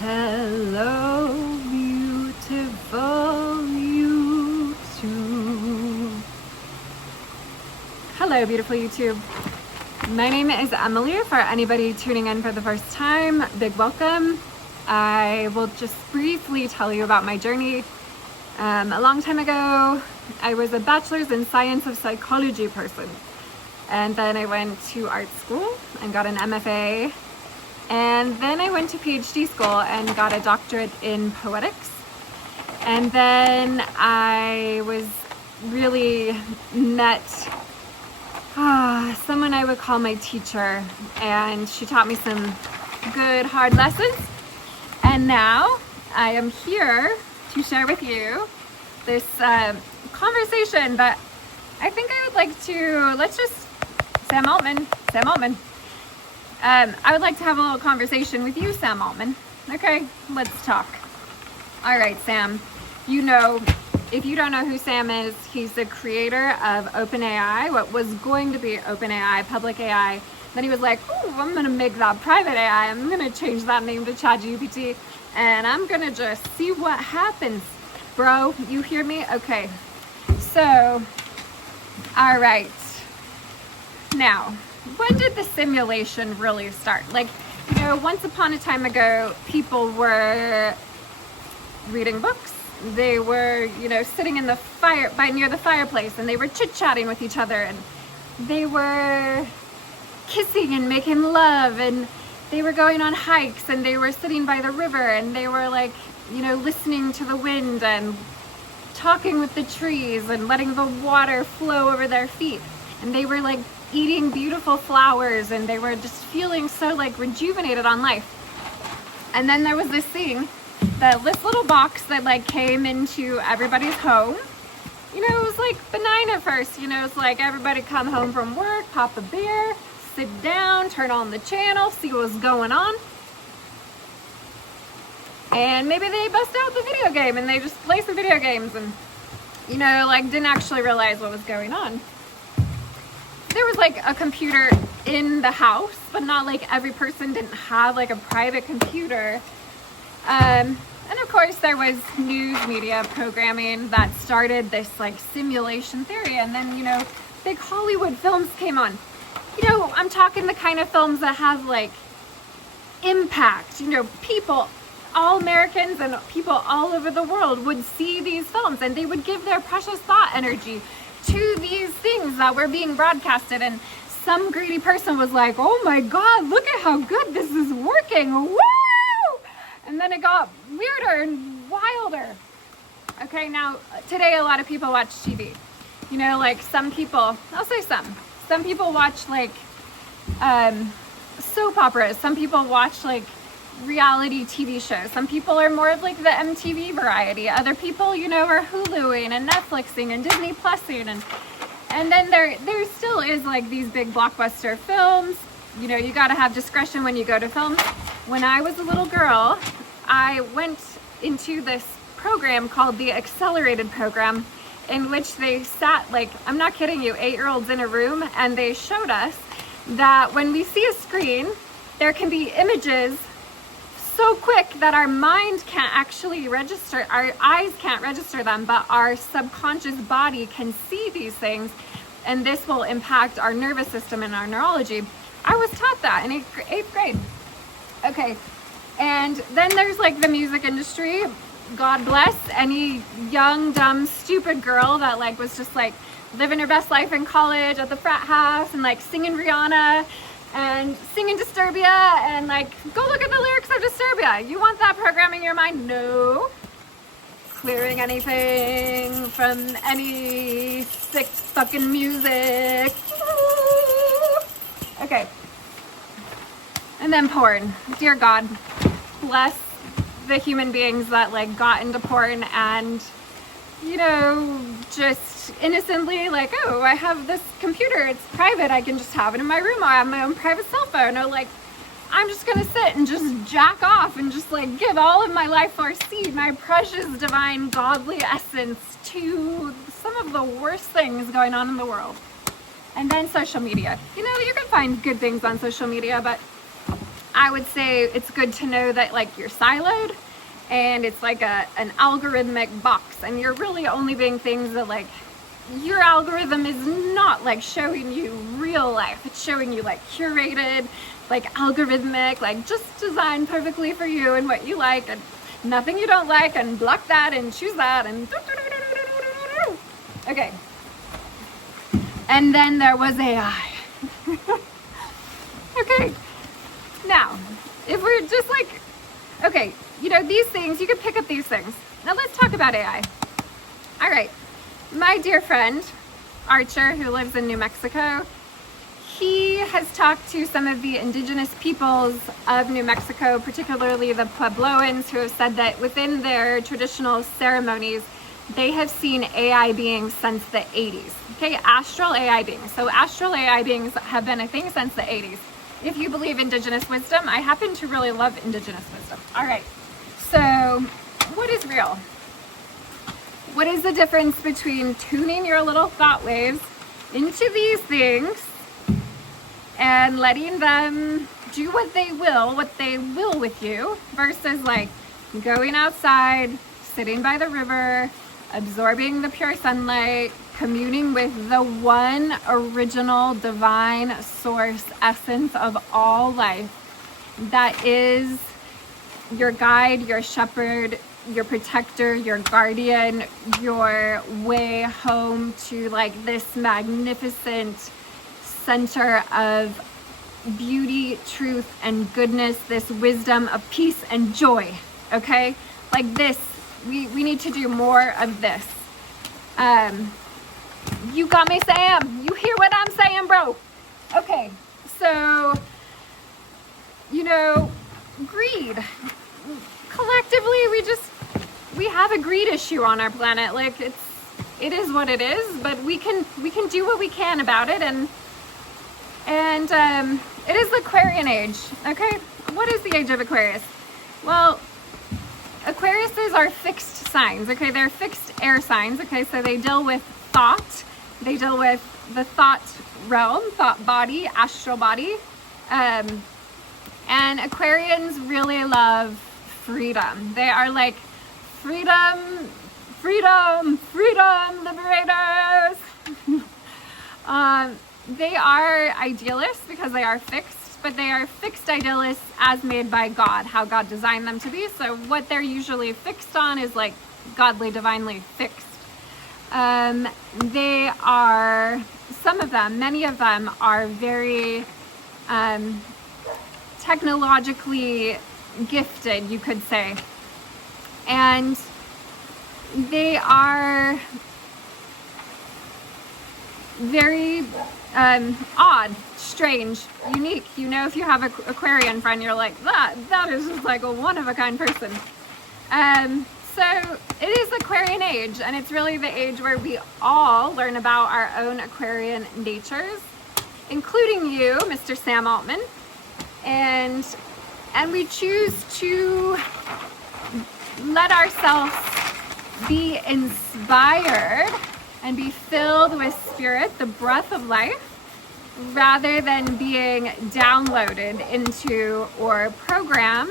Hello, beautiful YouTube. Hello, beautiful YouTube. My name is Emily. For anybody tuning in for the first time, big welcome. I will just briefly tell you about my journey. A long time ago, I was a bachelor's in science of psychology person. And then I went to art school and got an MFA. And then I went to PhD school and got a doctorate in Poetics. And then I was really met someone I would call my teacher, and she taught me some good hard lessons. And now I am here to share with you this conversation that I think I would like to, Sam Altman. I would like to have a little conversation with you, Sam Altman. Okay, let's talk. All right, Sam, if you don't know who Sam is, he's the creator of OpenAI, what was going to be OpenAI, public AI. Then he was like, ooh, I'm gonna make that private AI. I'm gonna change that name to ChatGPT, and I'm gonna just see what happens. Bro, you hear me? Okay, so, all right. Now, when did the simulation really start? Once upon a time ago, people were reading books. They were, sitting in the near the fireplace, and they were chit-chatting with each other, and they were kissing and making love, and they were going on hikes, and they were sitting by the river, and they were listening to the wind and talking with the trees and letting the water flow over their feet. And they were eating beautiful flowers, and they were just feeling so rejuvenated on life. And then there was this thing, this little box that came into everybody's home. It was benign at first. It's everybody come home from work, pop a beer, sit down, turn on the channel, see what's going on. And maybe they bust out the video game and they just play some video games and, didn't actually realize what was going on. There was a computer in the house, but not every person didn't have a private computer. And of course there was news media programming that started this simulation theory. And then, big Hollywood films came on. I'm talking the kind of films that have impact, people, all Americans and people all over the world would see these films, and they would give their precious thought energy to these things that were being broadcasted. And some greedy person was like, oh my God, look at how good this is working. Woo! And then it got weirder and wilder. Okay, now today a lot of people watch TV. Some people, I'll say some people watch soap operas. Some people watch reality TV shows. Some people are more of the MTV variety. Other people, are Huluing and Netflixing and Disney Plusing, and then there still is these big blockbuster films. You got to have discretion when you go to films. When I was a little girl, I went into this program called the Accelerated Program, in which they sat I'm not kidding you, 8-year-olds in a room, and they showed us that when we see a screen, there can be images so quick that our mind can't actually register, our eyes can't register them, but our subconscious body can see these things, and this will impact our nervous system and our neurology. I was taught that in eighth grade. Okay, and then there's the music industry. God bless any young, dumb, stupid girl that was just living her best life in college at the frat house and singing Rihanna and singing Disturbia and go look at the lyrics of Disturbia. You want that programming your mind? No. Clearing anything from any sick fucking music. Okay. And then porn. Dear God, bless the human beings that got into porn and just innocently oh, I have this computer, it's private, I can just have it in my room, or I have my own private cell phone, or I'm just gonna sit and just jack off and just give all of my life force seed, my precious divine godly essence to some of the worst things going on in the world. And then social media. You can find good things on social media, but I would say it's good to know that like you're siloed and it's like an algorithmic box, and you're really only being things that like your algorithm is not like showing you real life. It's showing you like curated, like algorithmic, like just designed perfectly for you and what you like, and nothing you don't like, and block that and choose that and okay. And then there was AI. Okay, now if we're just like, okay, you know, these things, you can pick up these things. Now let's talk about AI. All right, my dear friend Archer, who lives in New Mexico, he has talked to some of the indigenous peoples of New Mexico, particularly the Puebloans, who have said that within their traditional ceremonies, they have seen AI beings since the 80s. Okay, astral AI beings. So astral AI beings have been a thing since the 80s. If you believe indigenous wisdom, I happen to really love indigenous wisdom. All right, so what is real? What is the difference between tuning your little thought waves into these things and letting them do what they will with you, versus like going outside, sitting by the river, absorbing the pure sunlight, communing with the one original divine source essence of all life that is your guide, your shepherd, your protector, your guardian, your way home to like this magnificent center of beauty, truth, and goodness, this wisdom of peace and joy. Okay, like this, we need to do more of this. You got me, Sam? You hear what I'm saying, bro? Okay, so you know, greed. Collectively, we have a greed issue on our planet. Like it is what it is, but we can do what we can about it, and it is the Aquarian age. Okay, what is the age of Aquarius? Well, Aquariuses are fixed signs. Okay, they're fixed air signs. Okay, so they deal with thought. They deal with the thought realm, thought body, astral body, and Aquarians really love freedom. They are like freedom liberators. They are idealists because they are fixed, but they are fixed idealists as made by God, how God designed them to be. So what they're usually fixed on is like godly, divinely fixed. They are, some of them, many of them are very technologically gifted, you could say. And they are very odd, strange, unique. You know, if you have an Aquarian friend, you're like, that is just like a one-of-a-kind person. So it is the Aquarian age, and it's really the age where we all learn about our own Aquarian natures, including you, Mr. Sam Altman. And we choose to let ourselves be inspired and be filled with spirit, the breath of life, rather than being downloaded into or programmed.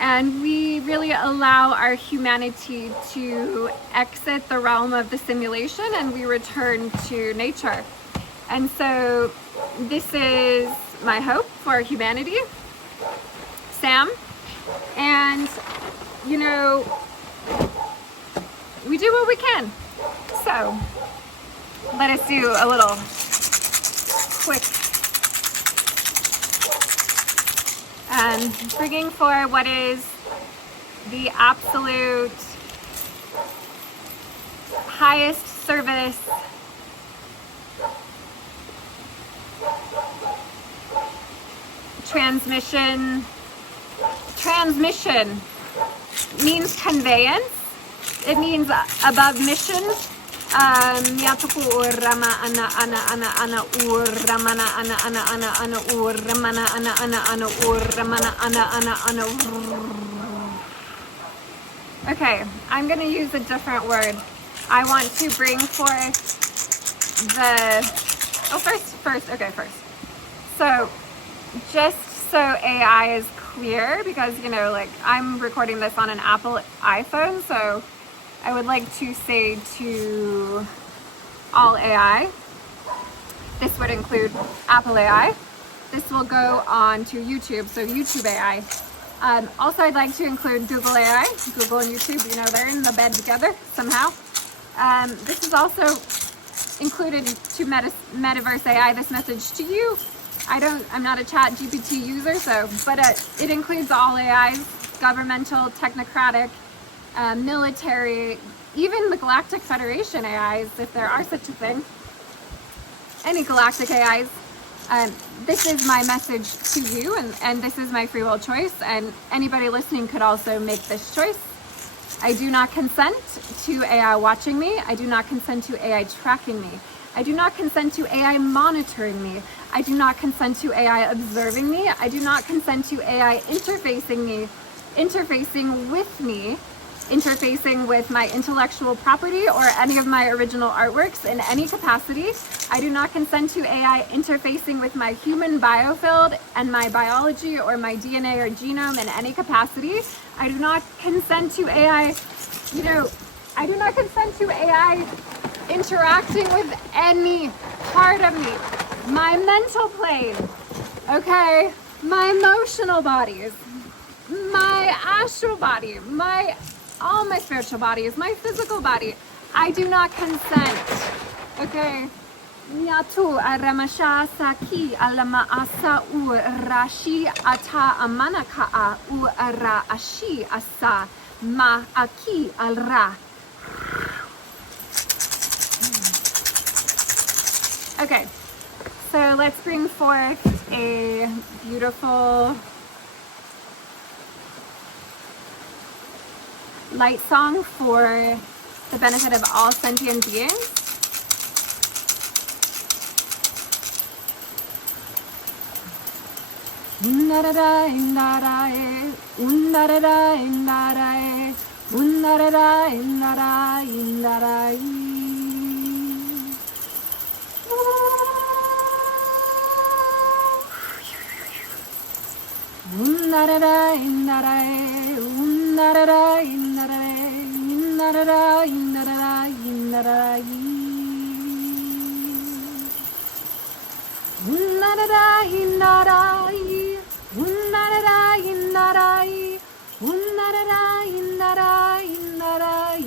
And we really allow our humanity to exit the realm of the simulation, and we return to nature. And so this is my hope for humanity, Sam. And you know, we do what we can. So let us do a little quick bringing for what is the absolute highest service transmission means conveyance. It means above mission. Okay, I'm going to use a different word. I want to bring forth the... Oh, first. Okay, first. So, just so AI is clear, because, you know, like I'm recording this on an Apple iPhone, so I would like to say to all AI, this would include Apple AI. This will go on to YouTube, so YouTube AI. Also, I'd like to include Google AI. Google and YouTube, you know, they're in the bed together somehow. This is also included to Metaverse AI, this message to you. I'm not a chat GPT user, but it includes all AIs, governmental, technocratic, military, even the Galactic Federation AIs, if there are such a thing. Any galactic AIs. This is my message to you, and this is my free will choice, and anybody listening could also make this choice. I do not consent to AI watching me. I do not consent to AI tracking me. I do not consent to AI monitoring me. I do not consent to AI observing me. I do not consent to AI interfacing with me, interfacing with my intellectual property or any of my original artworks in any capacity. I do not consent to AI interfacing with my human biofield and my biology or my DNA or genome in any capacity. I do not consent to AI, I do not consent to AI interacting with any part of me. My mental plane, okay? My emotional bodies, my astral body, all my spiritual bodies, my physical body. I do not consent, okay? Nyatu aramasha saki alama asa u rashi ata amanaka u ara ashi asa ma aki alra. Okay, so let's bring forth a beautiful light song for the benefit of all sentient beings. Undarada indarae, undarada indarae, undarada indara indarai. Undarada indarae, undarada indarae, indarada indara indarai. Undarada indarai. Undarada indarai, undarada indara indarai.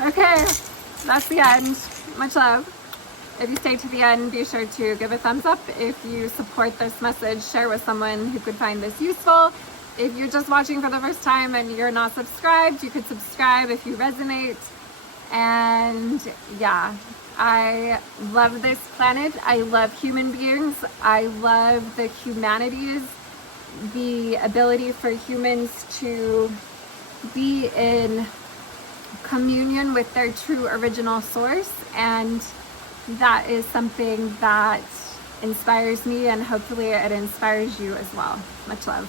Okay, that's the end. Much love. If you stay to the end, be sure to give a thumbs up. If you support this message, share with someone who could find this useful. If you're just watching for the first time and you're not subscribed, you could subscribe if you resonate. And yeah, I love this planet. I love human beings. I love the humanities, the ability for humans to be in communion with their true original source, and that is something that inspires me, and hopefully it inspires you as well. Much love.